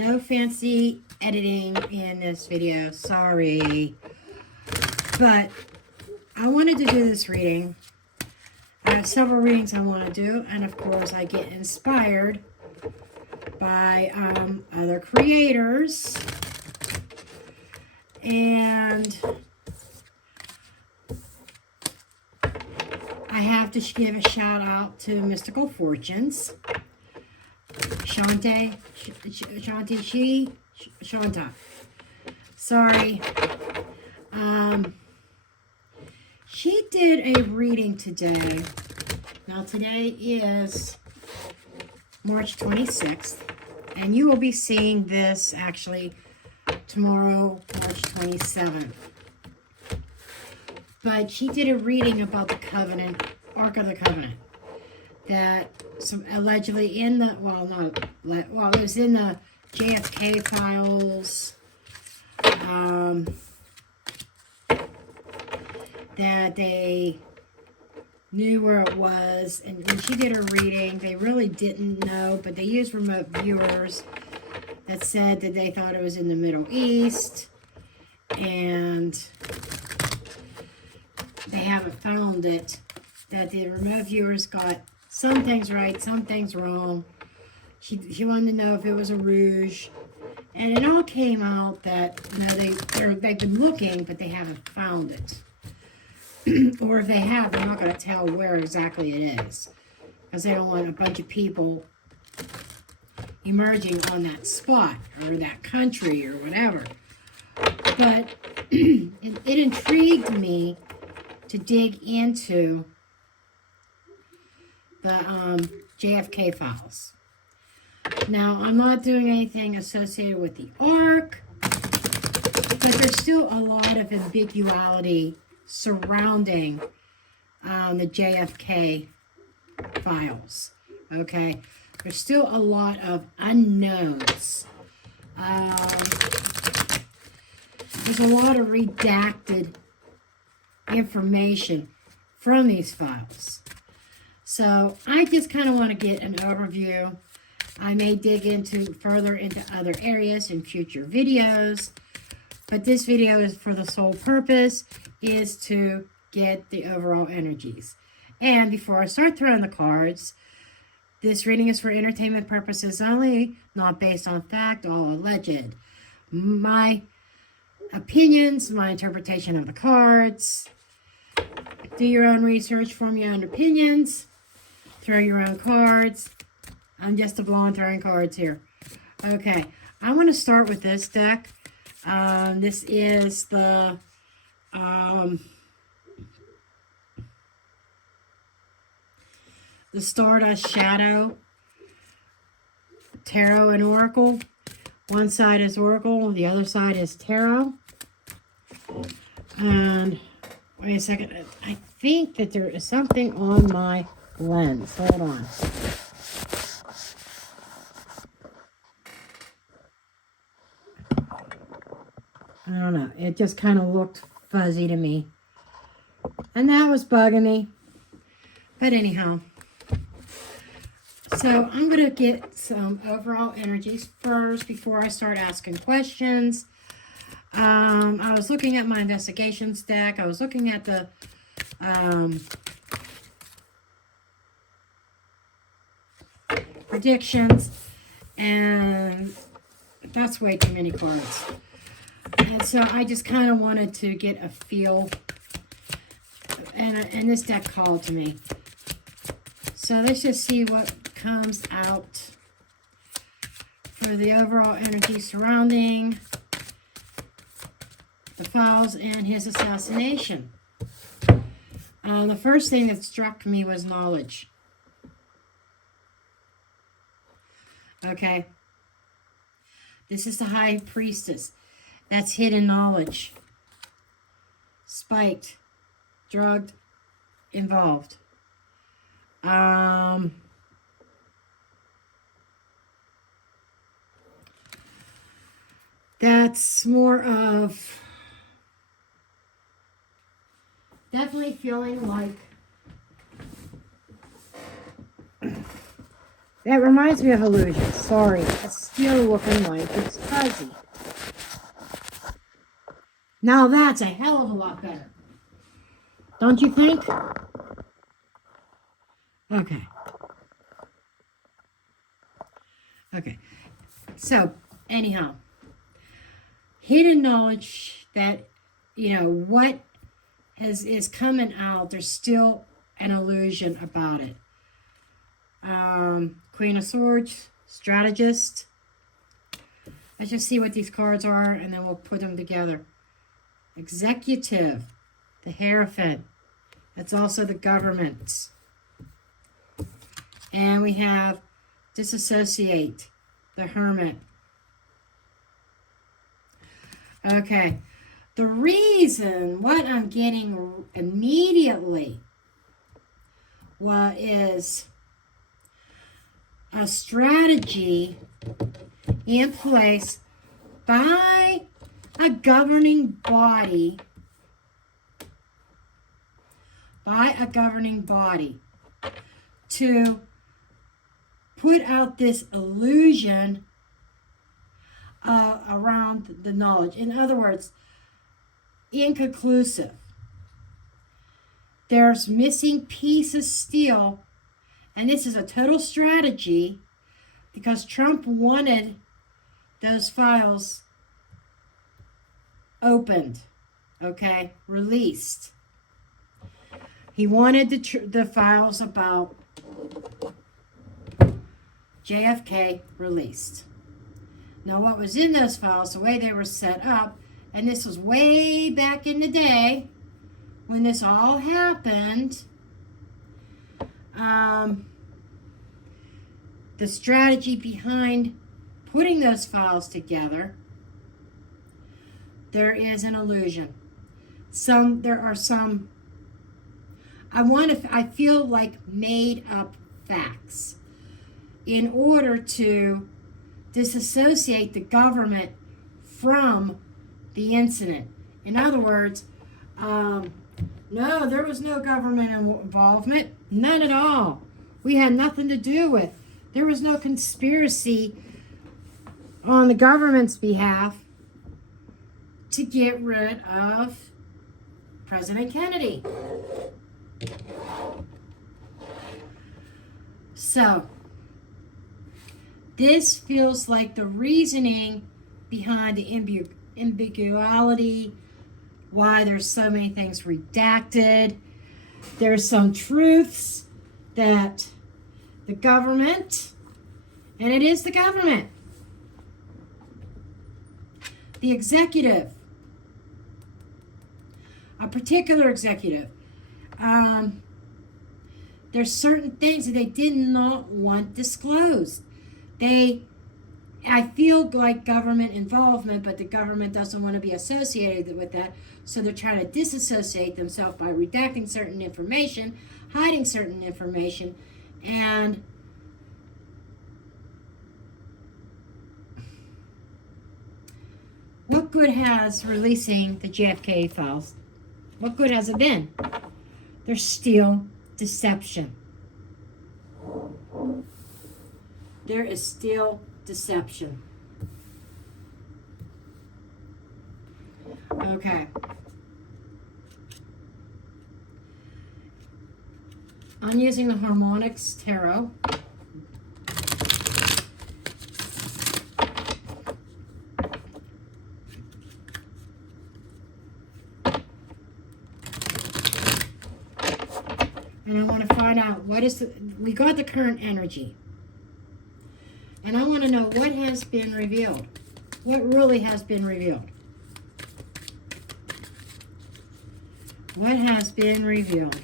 No fancy editing in this video. Sorry. But I wanted to do this reading. I have several readings I want to do. And of course, I get inspired by other creators. And I have to give a shout out to Mystical Fortunes. Shanta. Sorry. She did a reading today. Now today is March 26th. And you will be seeing this actually tomorrow, March 27th. But she did a reading about the Covenant, Ark of the Covenant, that some allegedly in the, it was in the JFK files, that they knew where it was. And when she did her reading, they really didn't know, but they used remote viewers that said that they thought it was in the Middle East, and they haven't found it, that the remote viewers got some things right, some things wrong. She wanted to know if it was a rouge, and it all came out that, you know, they've been looking, but they haven't found it. Or if they have, they're not going to tell where exactly it is, because they don't want a bunch of people emerging on that spot or that country or whatever. But it intrigued me to dig into the JFK files. Now, I'm not doing anything associated with the Ark, but there's still a lot of ambiguity surrounding the JFK files. Okay, there's still a lot of unknowns. There's a lot of redacted information from these files. So I just kind of want to get an overview. I may dig further into other areas in future videos, but this video is for the sole purpose is to get the overall energies. And before I start throwing the cards, this reading is for entertainment purposes only, not based on fact, all alleged. My opinions, my interpretation of the cards. Do your own research, form your own opinions, throw your own cards. I'm just a blonde throwing cards here. Okay, I want to start with this deck. This is the Stardust Shadow Tarot and Oracle. One side is Oracle, the other side is Tarot. And wait a second, I think that there is something on my lens. Hold on. I don't know. It just kind of looked fuzzy to me. And that was bugging me. But anyhow. So I'm going to get some overall energies first before I start asking questions. I was looking at my investigations deck. I was looking at the predictions. And that's way too many cards. And so I just kind of wanted to get a feel. And this deck called to me. So let's just see what comes out for the overall energy surrounding the files and his assassination. The first thing that struck me was knowledge. Okay. This is the High Priestess. That's hidden knowledge. Spiked. Drugged. Involved. That's more of definitely feeling like That reminds me of illusion. Sorry, it's still looking like it's fuzzy. Now that's a hell of a lot better. Don't you think? Okay. Okay. So, anyhow, hidden knowledge that, what is coming out, there's still an illusion about it. Queen of Swords, Strategist. Let's just see what these cards are, and then we'll put them together. Executive, the Hierophant. That's also the Government. And we have Disassociate, the Hermit. Okay. The reason what I'm getting immediately is a strategy in place by a governing body, to put out this illusion around the knowledge. In other words, inconclusive. There's missing pieces still, and this is a total strategy because Trump wanted those files opened, okay, released. He wanted the files about JFK released. Now, what was in those files, the way they were set up, and this was way back in the day when this all happened, the strategy behind putting those files together, there is an illusion. There are some, I feel like made up facts in order to disassociate the government from the incident. In other words, no, there was no government involvement, none at all. We had nothing to do with. There was no conspiracy on the government's behalf to get rid of President Kennedy. So, this feels like the reasoning behind the ambiguity, why there's so many things redacted. There's some truths that the government, and it is the government, the executive, a particular executive, there's certain things that they did not want disclosed. I feel like government involvement, but the government doesn't want to be associated with that, so they're trying to disassociate themselves by redacting certain information, hiding certain information, and what good has releasing the JFK files? What good has it been? There's still deception. There is still deception. Okay. I'm using the Harmonics Tarot. And I want to find out we got the current energy. And I want to know what has been revealed. What really has been revealed? What has been revealed?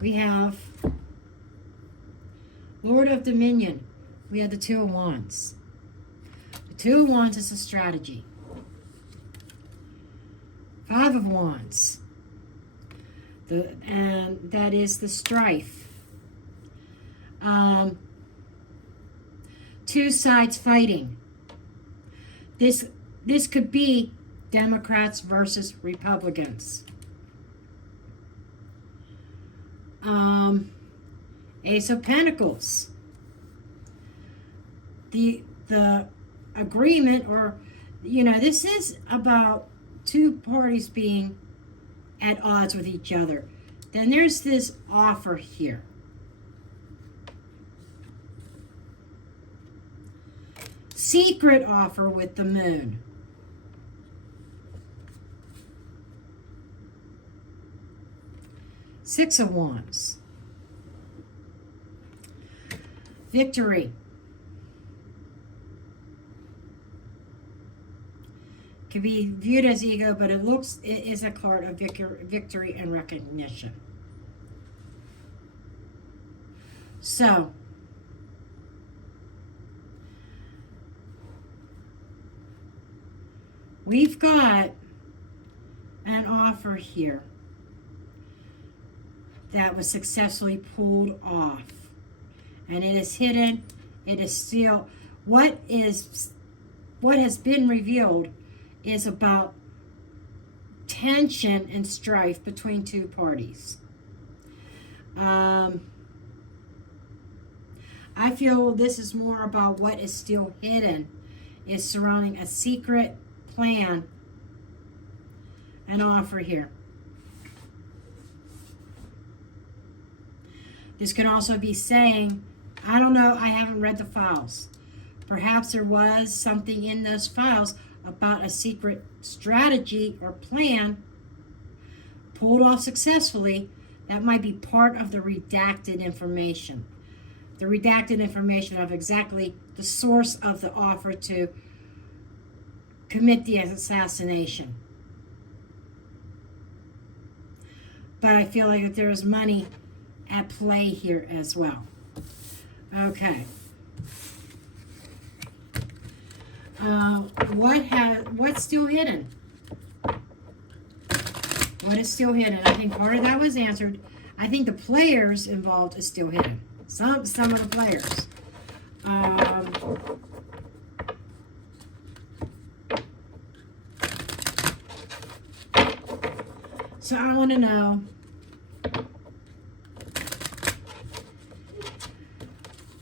We have Lord of Dominion. We have the Two of Wands. The Two of Wands is a strategy. Five of Wands. And that is the strife. Two sides fighting. This could be Democrats versus Republicans. Ace of Pentacles. The agreement, or, this is about two parties being at odds with each other. Then there's this offer here. Secret offer with the moon. Six of Wands. Victory. Can be viewed as ego, but it is a card of victory and recognition. So, we've got an offer here that was successfully pulled off. And it is hidden. It is still, what has been revealed is about tension and strife between two parties. I feel this is more about what is still hidden, is surrounding a secret plan, an offer here. This can also be saying, I don't know, I haven't read the files. Perhaps there was something in those files about a secret strategy or plan pulled off successfully that might be part of the redacted information. The redacted information of exactly the source of the offer to commit the assassination. But I feel like that there is money at play here as well. Okay. What's still hidden? What is still hidden? I think part of that was answered. I think the players involved is still hidden. Some of the players. So I want to know,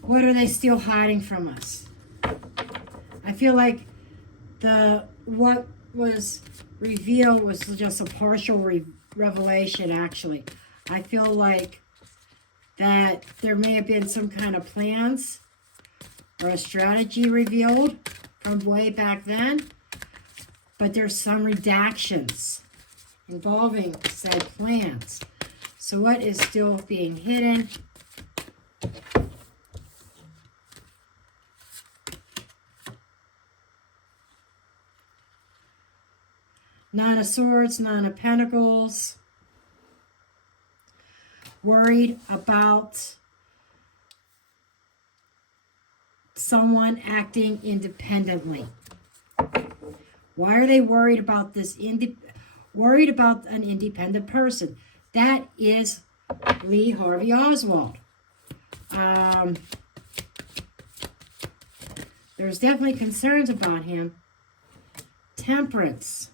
what are they still hiding from us? I feel like what was revealed was just a partial revelation, actually. I feel like that there may have been some kind of plans or a strategy revealed from way back then, but there's some redactions involving said plans. So what is still being hidden? Nine of Swords, Nine of Pentacles. Worried about someone acting independently. Why are they worried about this? Worried about an independent person? That is Lee Harvey Oswald. There's definitely concerns about him. Temperance.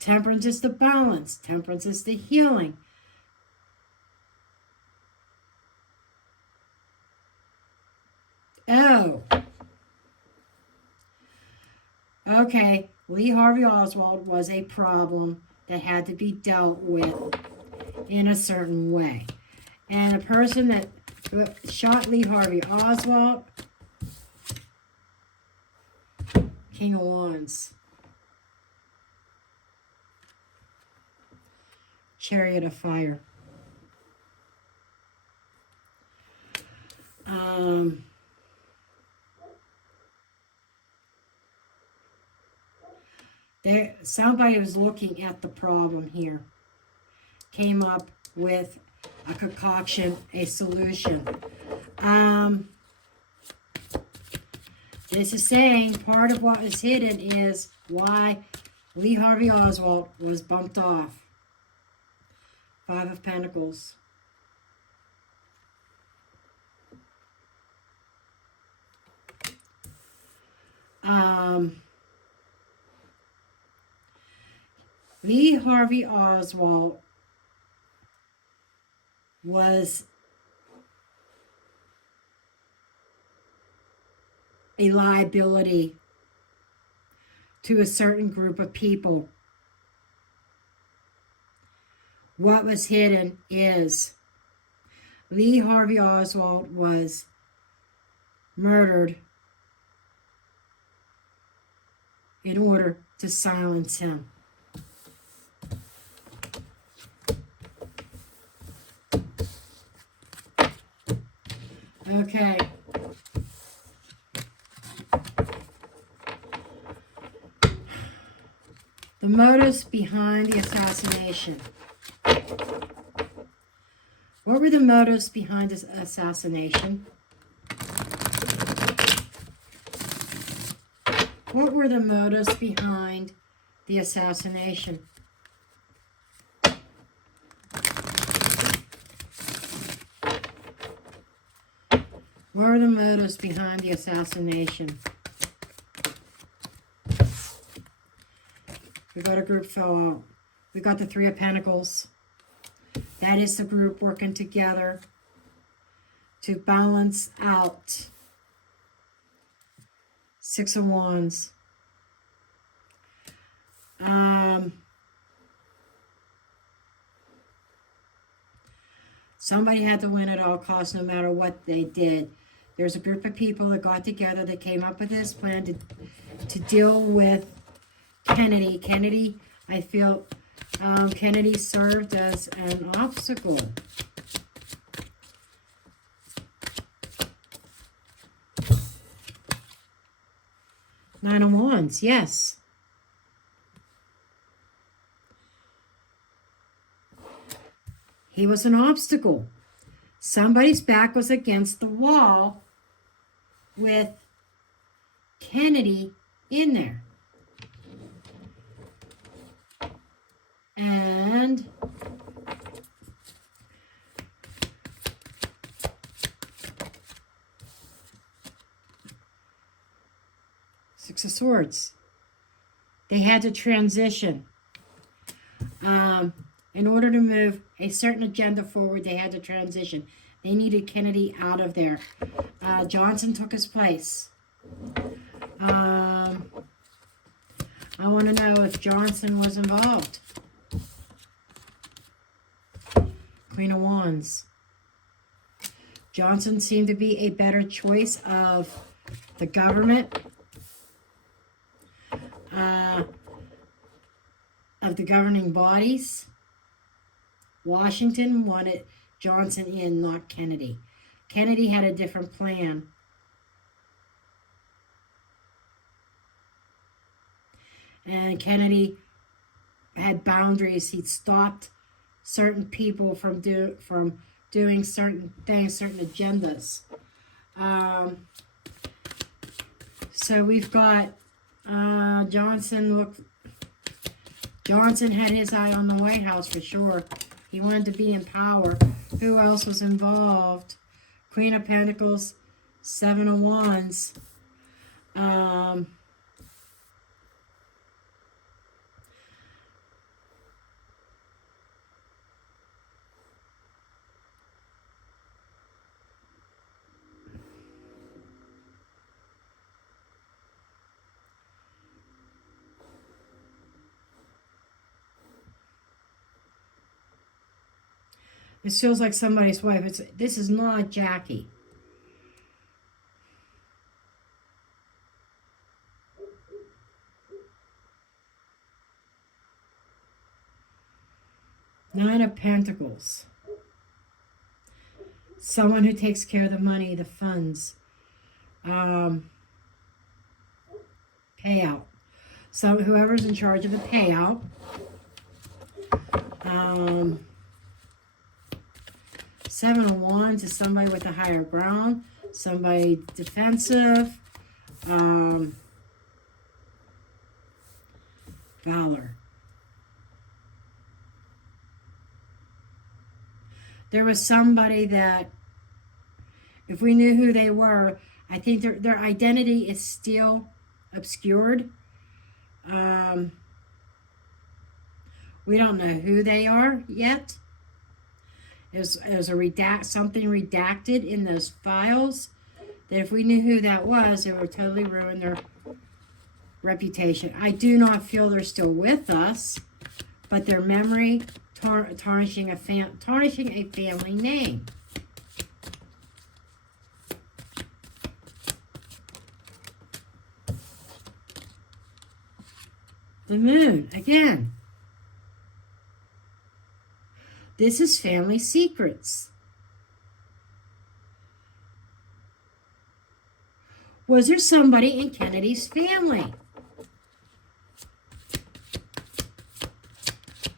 Temperance is the balance. Temperance is the healing. Oh. Okay. Lee Harvey Oswald was a problem that had to be dealt with in a certain way. And a person that shot Lee Harvey Oswald, King of Wands. Chariot of Fire. Somebody was looking at the problem here. Came up with a concoction, a solution. This is saying part of what is hidden is why Lee Harvey Oswald was bumped off. Five of Pentacles. Lee Harvey Oswald was a liability to a certain group of people. What was hidden is Lee Harvey Oswald was murdered in order to silence him. Okay. The motives behind the assassination. What were the motives behind this assassination? What were the motives behind the assassination? What were the motives behind the assassination? We got a group fell out. We got the Three of Pentacles. That is the group working together to balance out. Six of Wands. Somebody had to win at all costs, no matter what they did. There's a group of people that got together that came up with this plan to deal with Kennedy. Kennedy, I feel, Kennedy served as an obstacle. Nine of Wands, yes. He was an obstacle. Somebody's back was against the wall with Kennedy in there. And Six of Swords. They had to transition. In order to move a certain agenda forward, they had to transition. They needed Kennedy out of there. Johnson took his place. I want to know if Johnson was involved. Queen of Wands. Johnson seemed to be a better choice of the government, of the governing bodies. Washington wanted Johnson in, not Kennedy. Kennedy had a different plan. And Kennedy had boundaries. He stopped certain people from doing certain things, certain agendas. So we've got Johnson had his eye on the White House for sure. He wanted to be in power. Who else was involved? Queen of Pentacles, Seven of Wands. It feels like somebody's wife. This is not Jackie. Nine of Pentacles. Someone who takes care of the money, the funds. Payout. So whoever's in charge of the payout. Seven of Wands is somebody with a higher ground, somebody defensive, Valor. There was somebody that, if we knew who they were, I think their identity is still obscured. We don't know who they are yet. There's something redacted in those files that if we knew who that was, it would totally ruin their reputation. I do not feel they're still with us, but their memory tarnishing a family name. The moon again. This is family secrets. Was there somebody in Kennedy's family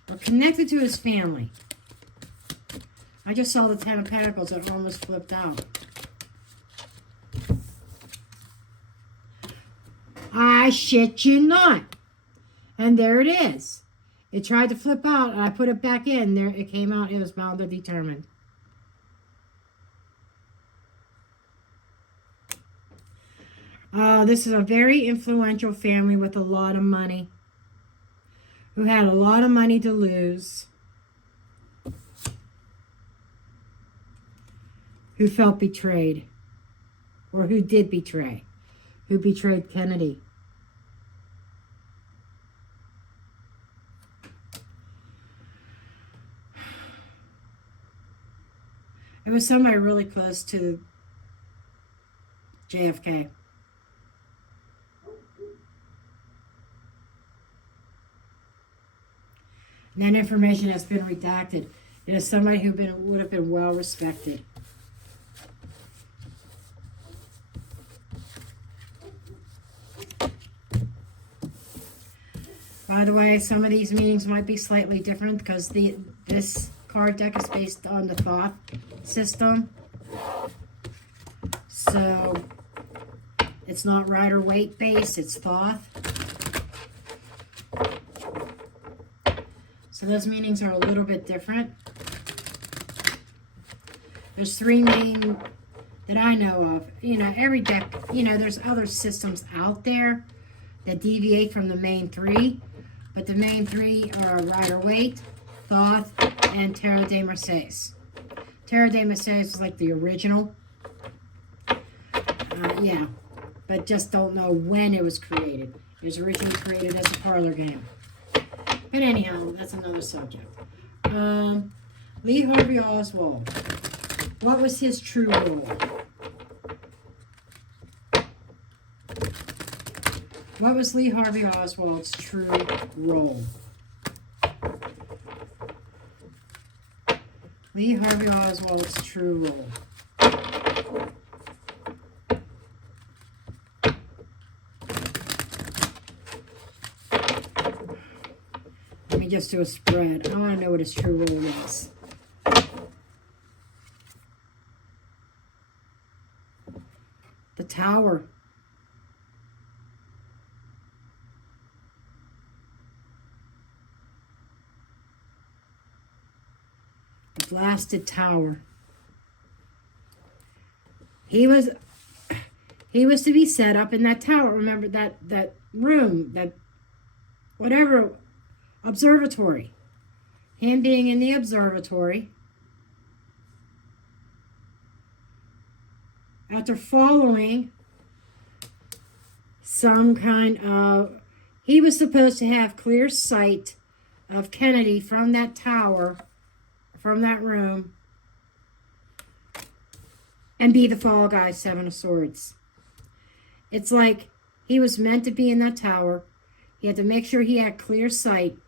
or connected to his family? I just saw the Ten of Pentacles that almost flipped out. I shit you not. And there it is. It tried to flip out, and I put it back in. There it came out. It was bound or determined. This is a very influential family with a lot of money, who had a lot of money to lose, who felt betrayed, or who did betray, who betrayed Kennedy. It was somebody really close to JFK. And that information has been redacted. It is somebody who would have been well respected. By the way, some of these meanings might be slightly different because this card deck is based on the thought system. So it's not rider weight based, it's thought. So those meanings are a little bit different. There's three main that I know of. You know, every deck, you know, there's other systems out there that deviate from the main three. But the main three are rider weight, thought, and Terra de Marseilles. Terra de Marseilles is like the original. Yeah, but just don't know when it was created. It was originally created as a parlor game. But anyhow, that's another subject. Lee Harvey Oswald. What was his true role? What was Lee Harvey Oswald's true role? Lee Harvey Oswald's true role. Let me just do a spread. I want to know what his true role is. The Tower. The blasted tower. He was to be set up in that tower. Remember that room, that whatever observatory. Him being in the observatory. After following some kind of, he was supposed to have clear sight of Kennedy from that tower, from that room, and be the fall guy, Seven of Swords. It's like he was meant to be in that tower. He had to make sure he had clear sight,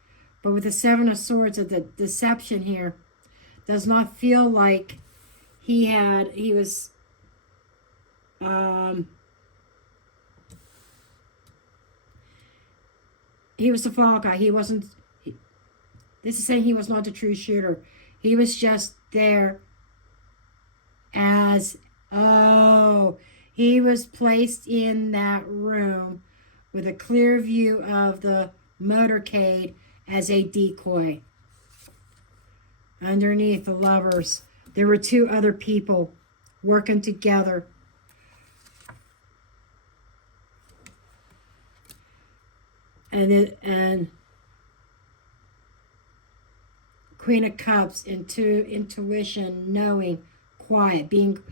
but with the Seven of Swords, the deception here does not feel like he was the fall guy. This is saying he was not the true shooter. He was just there as, he was placed in that room with a clear view of the motorcade as a decoy. Underneath the lovers, there were two other people working together. And Queen of Cups, into intuition, knowing, quiet, being...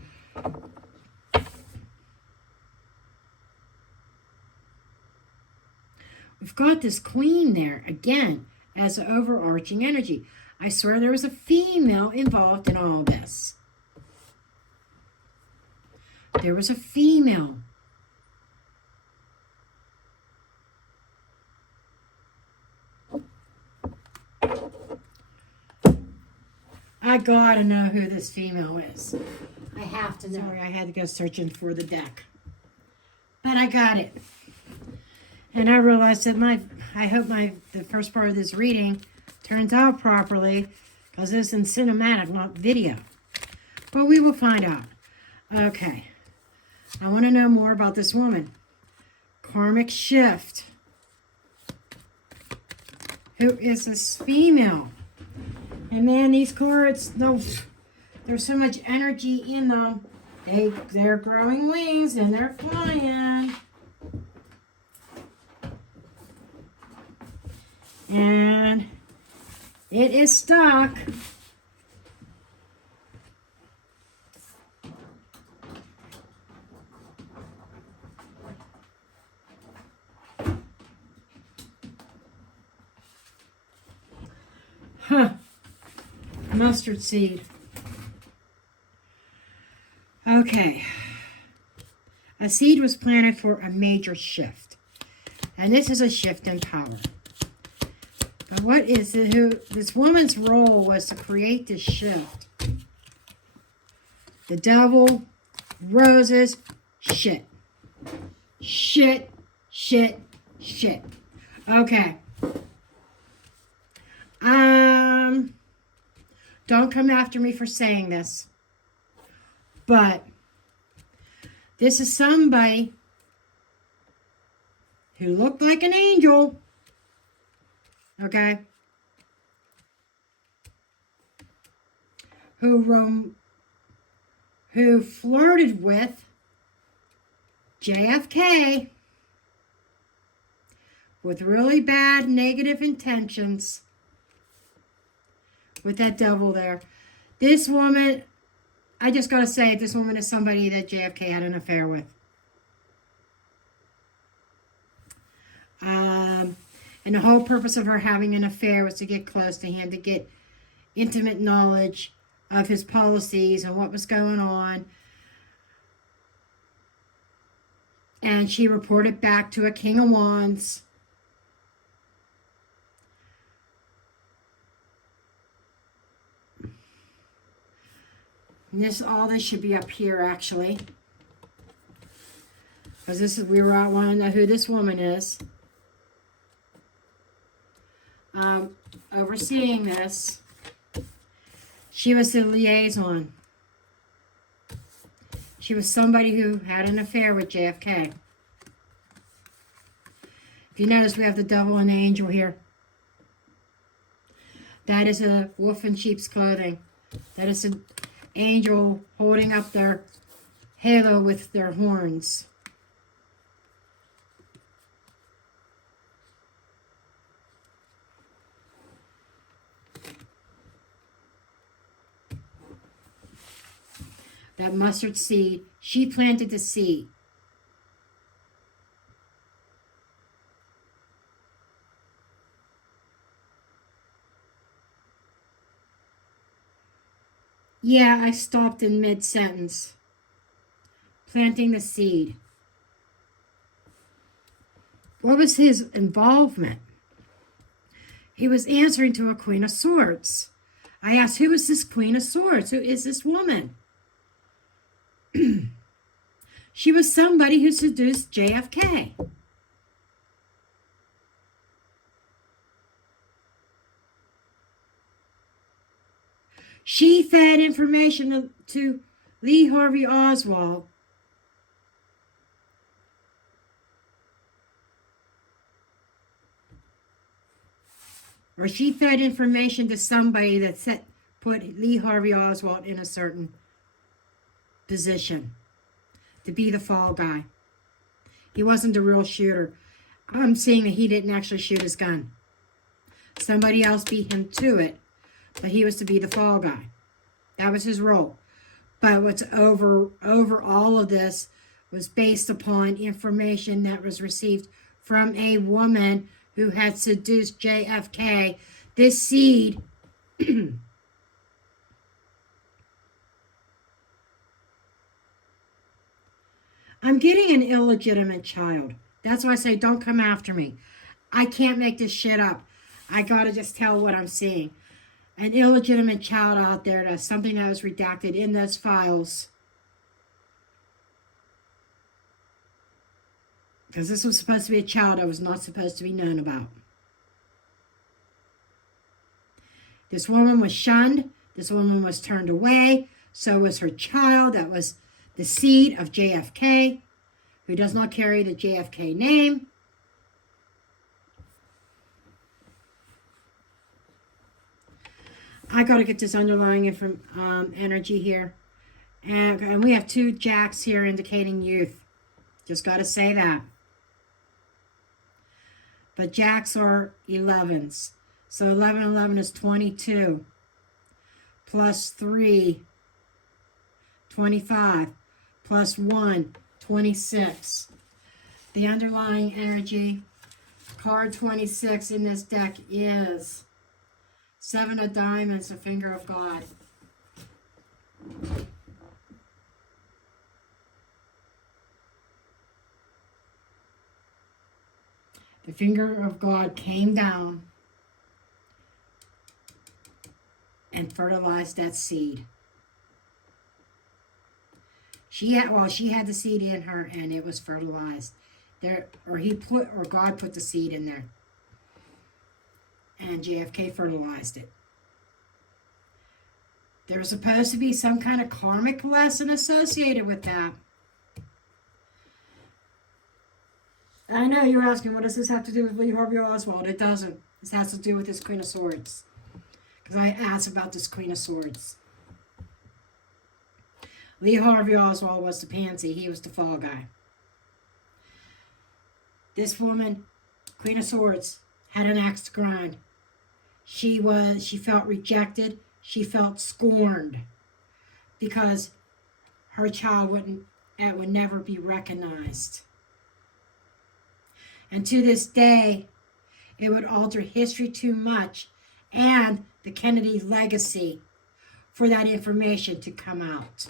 We've got this Queen there, again, as an overarching energy. I swear there was a female involved in all this. There was a female. I gotta know who this female is. I have to know. Sorry, I had to go searching for the deck. But I got it. And I realized that I hope the first part of this reading turns out properly, because it's in cinematic, not video. But we will find out. Okay. I want to know more about this woman. Karmic shift. Who is this female? And man, these cards, there's so much energy in them. They're growing wings and they're flying. And it is stuck. Huh. Mustard seed. Okay. A seed was planted for a major shift. And this is a shift in power. But what is it? This woman's role was to create this shift. The devil, roses, shit. Shit, shit, shit. Okay. Don't come after me for saying this. But this is somebody who looked like an angel. Okay? Who flirted with JFK with really bad negative intentions. With that devil there. This woman, I just got to say, this woman is somebody that JFK had an affair with. And the whole purpose of her having an affair was to get close to him, to get intimate knowledge of his policies and what was going on. And she reported back to a King of Wands. And all this should be up here, actually. Because we want to know who this woman is. Overseeing this, she was the liaison. She was somebody who had an affair with JFK. If you notice, we have the devil and the angel here. That is a wolf in sheep's clothing. That is an angel holding up their halo with their horns. That mustard seed, she planted the seed. Yeah, I stopped in mid-sentence. Planting the seed. What was his involvement? He was answering to a Queen of Swords. I asked, who is this Queen of Swords? Who is this woman? She was somebody who seduced JFK. She fed information to Lee Harvey Oswald. Or she fed information to somebody that put Lee Harvey Oswald in a certain position to be the fall guy. He wasn't the real shooter. I'm seeing that he didn't actually shoot his gun. Somebody else beat him to it. but he was to be the fall guy. That was his role. But what's over all of this was based upon information that was received from a woman who had seduced JFK. This seed I'm getting an illegitimate child. That's why I say don't come after me. I can't make this shit up. I gotta just tell what I'm seeing. An illegitimate child out there, that's something that was redacted in those files. Because this was supposed to be a child that was not supposed to be known about. This woman was shunned. This woman was turned away. So was her child. That was the seed of JFK, who does not carry the JFK name. I got to get this underlying energy here. And we have 2 jacks here indicating youth. Just got to say that. But jacks are 11s. So 11, 11 is 22. Plus 3, 25. Plus 1, 26. The underlying energy, card 26 in this deck is 7 of Diamonds, the finger of God. The finger of God came down and fertilized that seed. She had the seed in her and it was fertilized. God put the seed in there. And JFK fertilized it. There was supposed to be some kind of karmic lesson associated with that. I know you're asking, what does this have to do with Lee Harvey Oswald? It doesn't. This has to do with this Queen of Swords. Because I asked about this Queen of Swords. Lee Harvey Oswald was the pansy. He was the fall guy. This woman, Queen of Swords, had an axe to grind. She felt rejected. She felt scorned. Because her child would never be recognized. And to this day, it would alter history too much and the Kennedy legacy for that information to come out.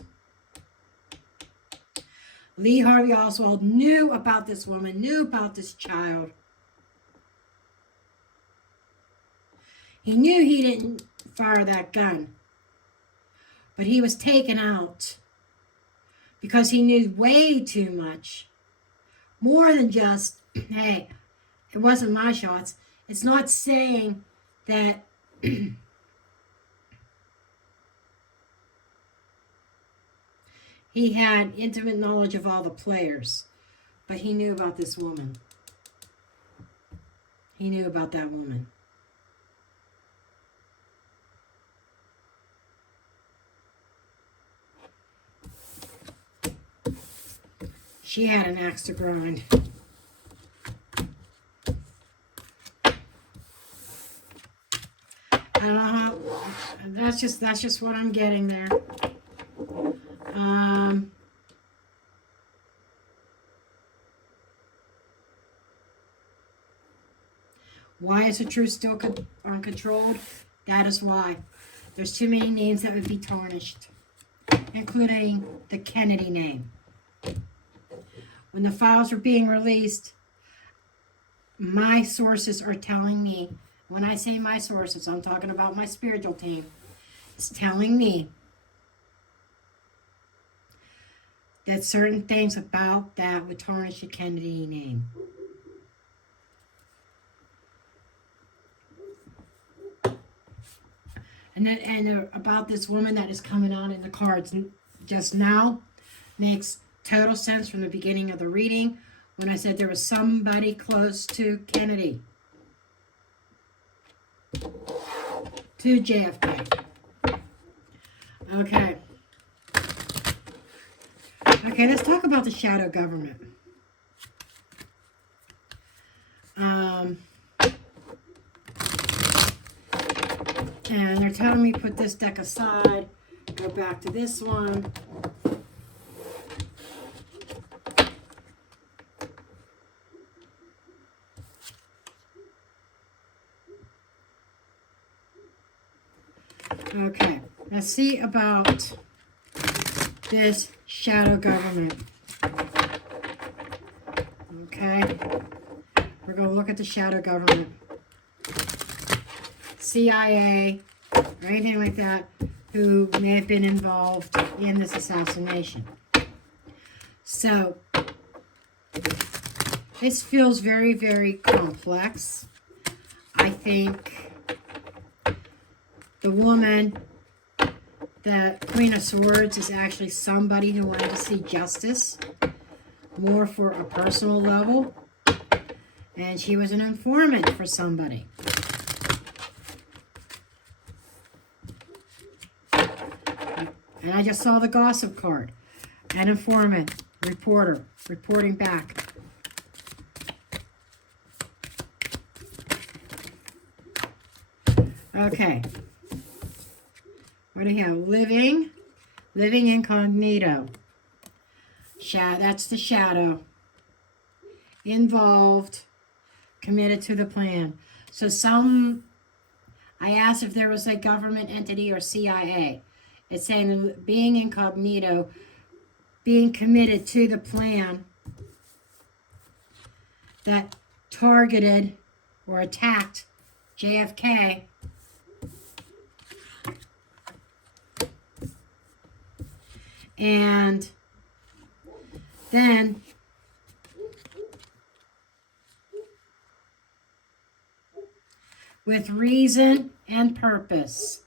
Lee Harvey Oswald knew about this woman, knew about this child. He knew he didn't fire that gun, but he was taken out because he knew way too much. More than just, hey, it wasn't my shots. It's not saying that he had intimate knowledge of all the players, but he knew about this woman. He knew about that woman. She had an axe to grind. I don't know how, that's just what I'm getting there. Why is the truth still uncontrolled? That is why. There's too many names that would be tarnished, including the Kennedy name. When the files were being released, my sources are telling me, when I say my sources, I'm talking about my spiritual team, it's telling me that certain things about that would tarnish the Kennedy name. And about this woman that is coming out in the cards just now makes total sense from the beginning of the reading when I said there was somebody close to Kennedy, to JFK. Okay, let's talk about the shadow government. And they're telling me put this deck aside, go back to this one. Okay, let's see about this shadow government. Okay, we're going to look at the shadow government. CIA, or anything like that, who may have been involved in this assassination. So, this feels very, very complex. I think the woman, the Queen of Swords, is actually somebody who wanted to see justice more for a personal level. And she was an informant for somebody. And I just saw the gossip card. An informant, reporter, reporting back. Okay. What do you have? Living incognito. That's the shadow. Involved, committed to the plan. So I asked if there was a government entity or CIA. It's saying being incognito, being committed to the plan that targeted or attacked JFK. And then with reason and purpose.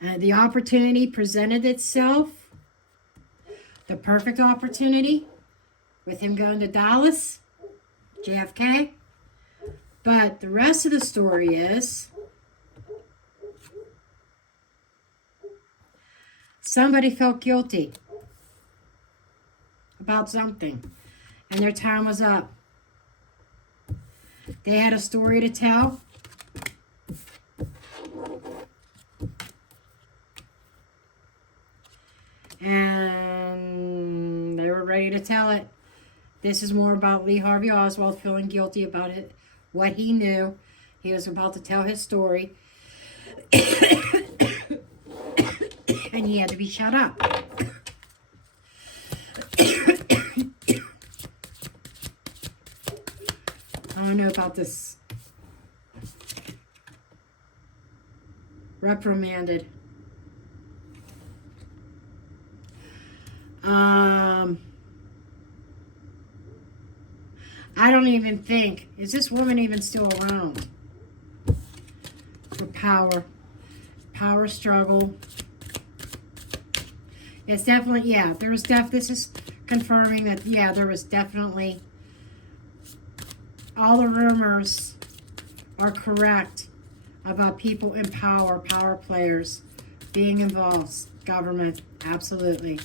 The opportunity presented itself, the perfect opportunity, with him going to Dallas, JFK. But the rest of the story is somebody felt guilty about something, and their time was up. They had a story to tell. And they were ready to tell it. This is more about Lee Harvey Oswald feeling guilty about it, what he knew. He was about to tell his story. And he had to be shut up. I don't know about this. Reprimanded. I don't even think, is this woman even still around? For power. Power struggle. It's definitely, yeah, there was this is confirming that, yeah, there was definitely, all the rumors are correct about people in power, power players, being involved, government, absolutely.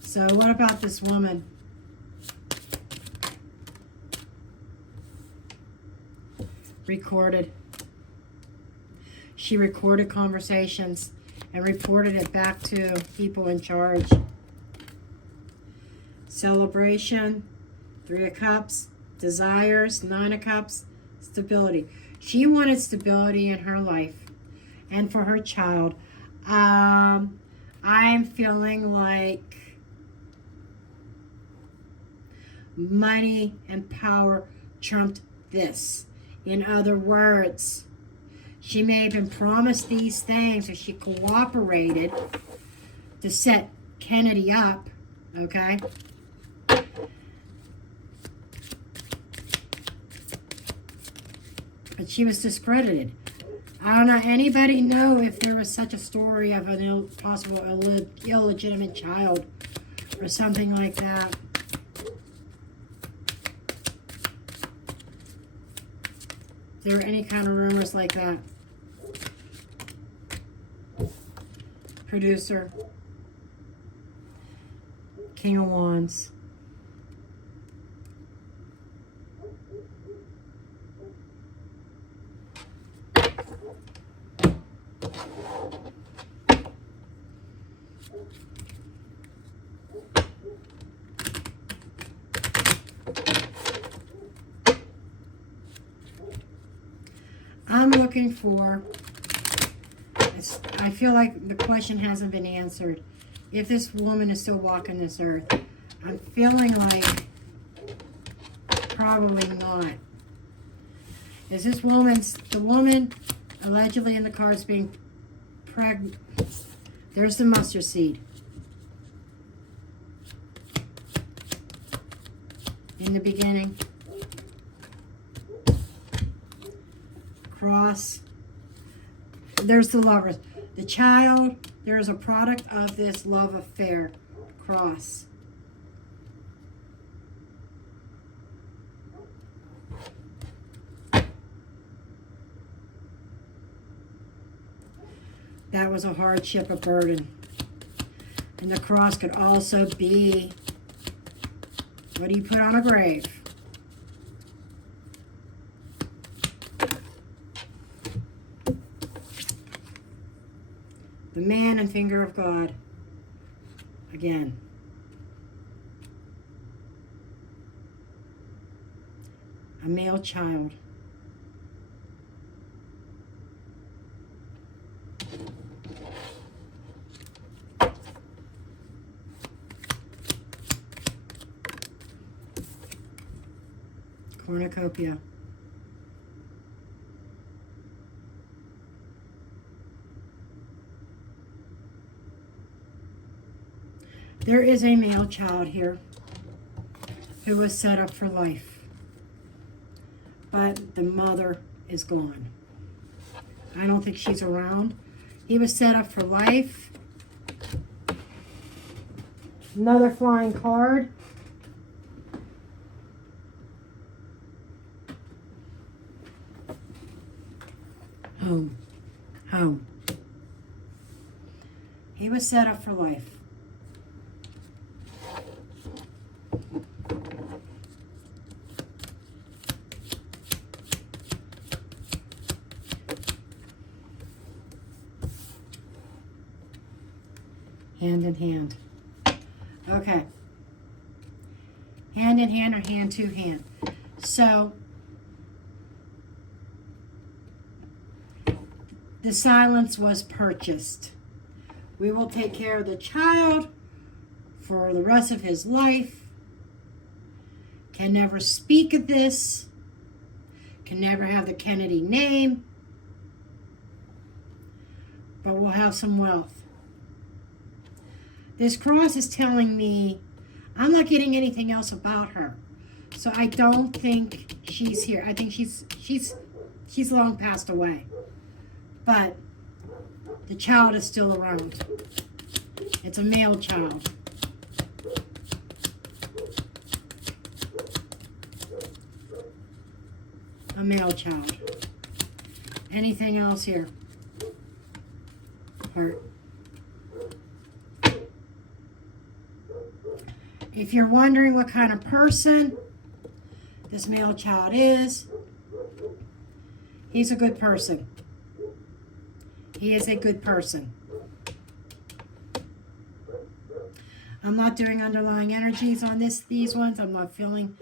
So what about this woman? Recorded. She recorded conversations and reported it back to people in charge. Celebration, 3 of Cups, desires, 9 of Cups, stability. She wanted stability in her life and for her child. I'm feeling like money and power trumped this. In other words, she may have been promised these things, or she cooperated to set Kennedy up, okay? But she was discredited. I don't know, anybody know if there was such a story of an possible illegitimate child or something like that? Is there any kind of rumors like that? Producer. King of Wands. I'm looking for, I feel like the question hasn't been answered. If this woman is still walking this earth, I'm feeling like probably not. Is this the woman allegedly in the car is being pregnant? There's the mustard seed. In the beginning. Cross. There's the lovers. The child, there's a product of this love affair. Cross. That was a hardship, a burden. And the cross could also be, what do you put on a grave? The man and finger of God. Again. A male child. Cornucopia. There is a male child here who was set up for life, but the mother is gone. I don't think she's around. He was set up for life. Another flying card. Home. Home. He was set up for life. Hand in hand. Okay. Hand in hand or hand to hand. So, the silence was purchased. We will take care of the child for the rest of his life. Can never speak of this. Can never have the Kennedy name. But we'll have some wealth. This cross is telling me I'm not getting anything else about her. So I don't think she's here. I think she's long passed away. But the child is still around. It's a male child. A male child. Anything else here? Heart. If you're wondering what kind of person this male child is, he's a good person. He is a good person. I'm not doing underlying energies on these ones. I'm not feeling,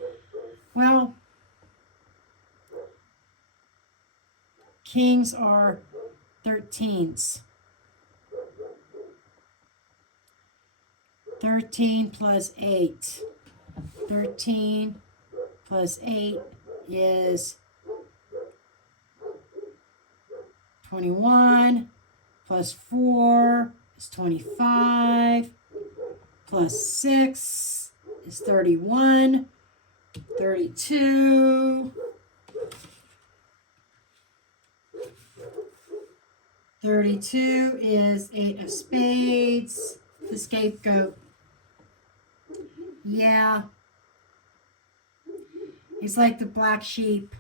well, kings are 13s. 13 plus 8. 13 plus 8 is 21. Plus 4 is 25. Plus 6 is 31. 32. 32 is 8 of spades. The scapegoat. Yeah. He's like the black sheep.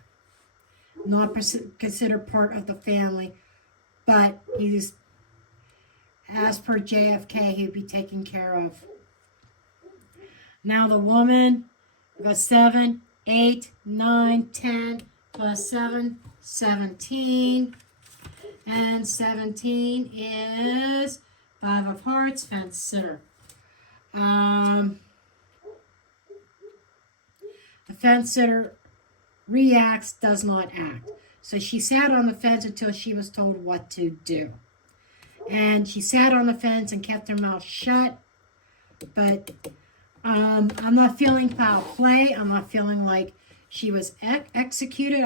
Not considered part of the family. But he's, as per JFK, he'd be taken care of. Now the woman, we got 7, 8, 9, 10, plus 7, 17. And 17 is 5 of Hearts, fence sitter. The fence sitter reacts, does not act. So she sat on the fence until she was told what to do. And she sat on the fence and kept her mouth shut. But I'm not feeling foul play. I'm not feeling like she was executed.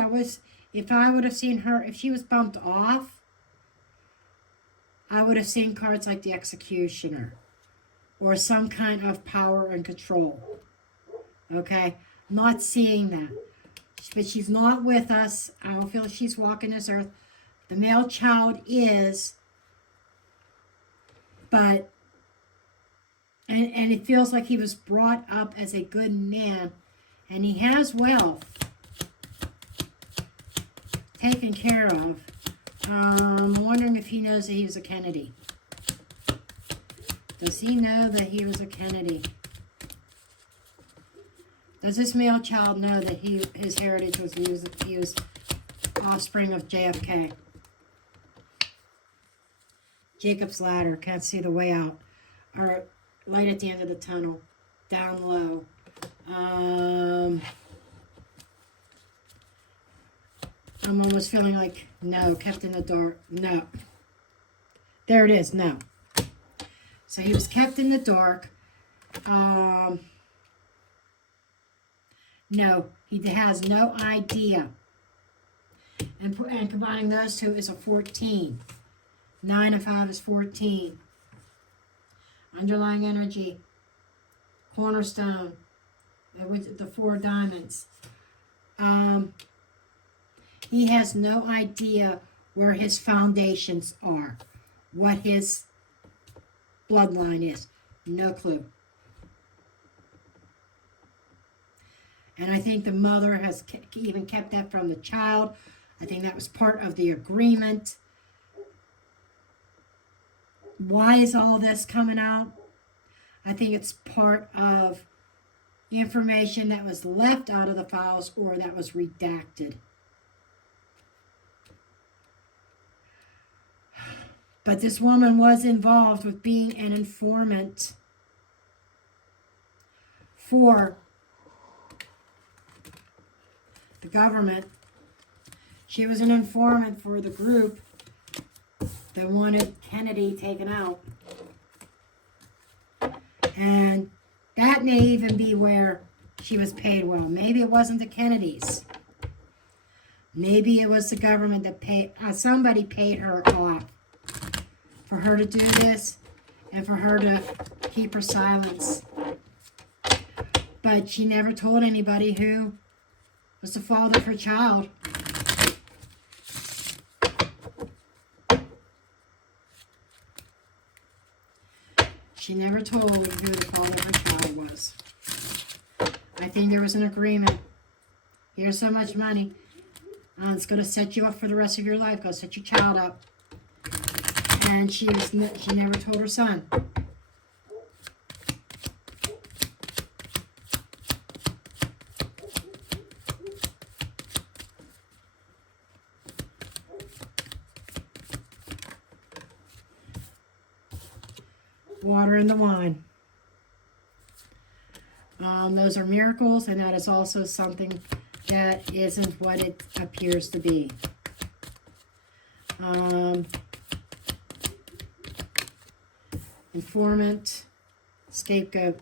If I would have seen her, if she was bumped off, I would have seen cards like the Executioner or some kind of power and control. Okay? Not seeing that. But she's not with us. I don't feel she's walking this earth. The male child is, but, and it feels like he was brought up as a good man, and he has wealth taken care of. I'm wondering if he knows that he was a Kennedy. Does he know that he was a Kennedy? Does this male child know that his heritage was he was offspring of JFK? Jacob's ladder, can't see the way out. Or light at the end of the tunnel, down low. I'm almost feeling like, no, kept in the dark, no. There it is, no. So he was kept in the dark. No, he has no idea. And combining those two is a 14. 9 and 5 is 14. Underlying energy. Cornerstone. With the 4 diamonds. He has no idea where his foundations are. What his bloodline is. No clue. And I think the mother has even kept that from the child. I think that was part of the agreement. Why is all this coming out? I think it's part of the information that was left out of the files or that was redacted. But this woman was involved with being an informant for the government. She was an informant for the group that wanted Kennedy taken out. And that may even be where she was paid well. Maybe it wasn't the Kennedys. Maybe it was the government that paid, somebody paid her off for her to do this and for her to keep her silence. But she never told anybody who was the father of her child. She never told who the father of her child was. I think there was an agreement. Here's so much money. It's going to set you up for the rest of your life. Go set your child up. And she never told her son. Water in the wine. Those are miracles, and that is also something that isn't what it appears to be. Informant, scapegoat.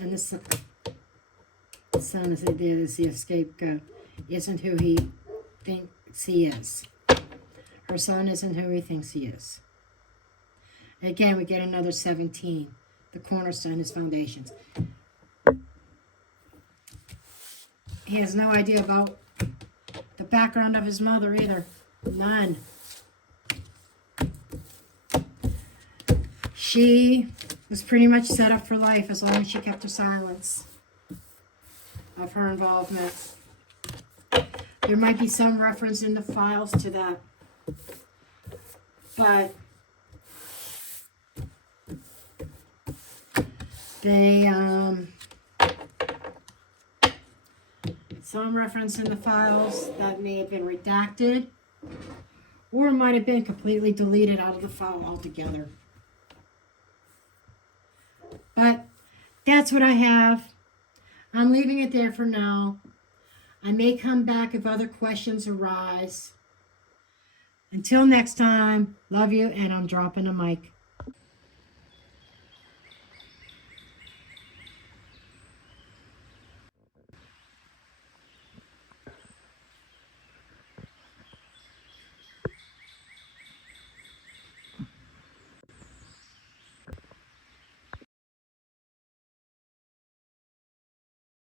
And the son is the scapegoat, isn't who he thinks he is. Her son isn't who he thinks he is. Again, we get another 17. The cornerstone is foundations. He has no idea about the background of his mother either. None. She was pretty much set up for life as long as she kept her silence of her involvement. There might be some reference in the files to that. but they, some reference in the files that may have been redacted, or might have been completely deleted out of the file altogether. But that's what I have. I'm leaving it there for now. I may come back if other questions arise. Until next time, love you, and I'm dropping a mic.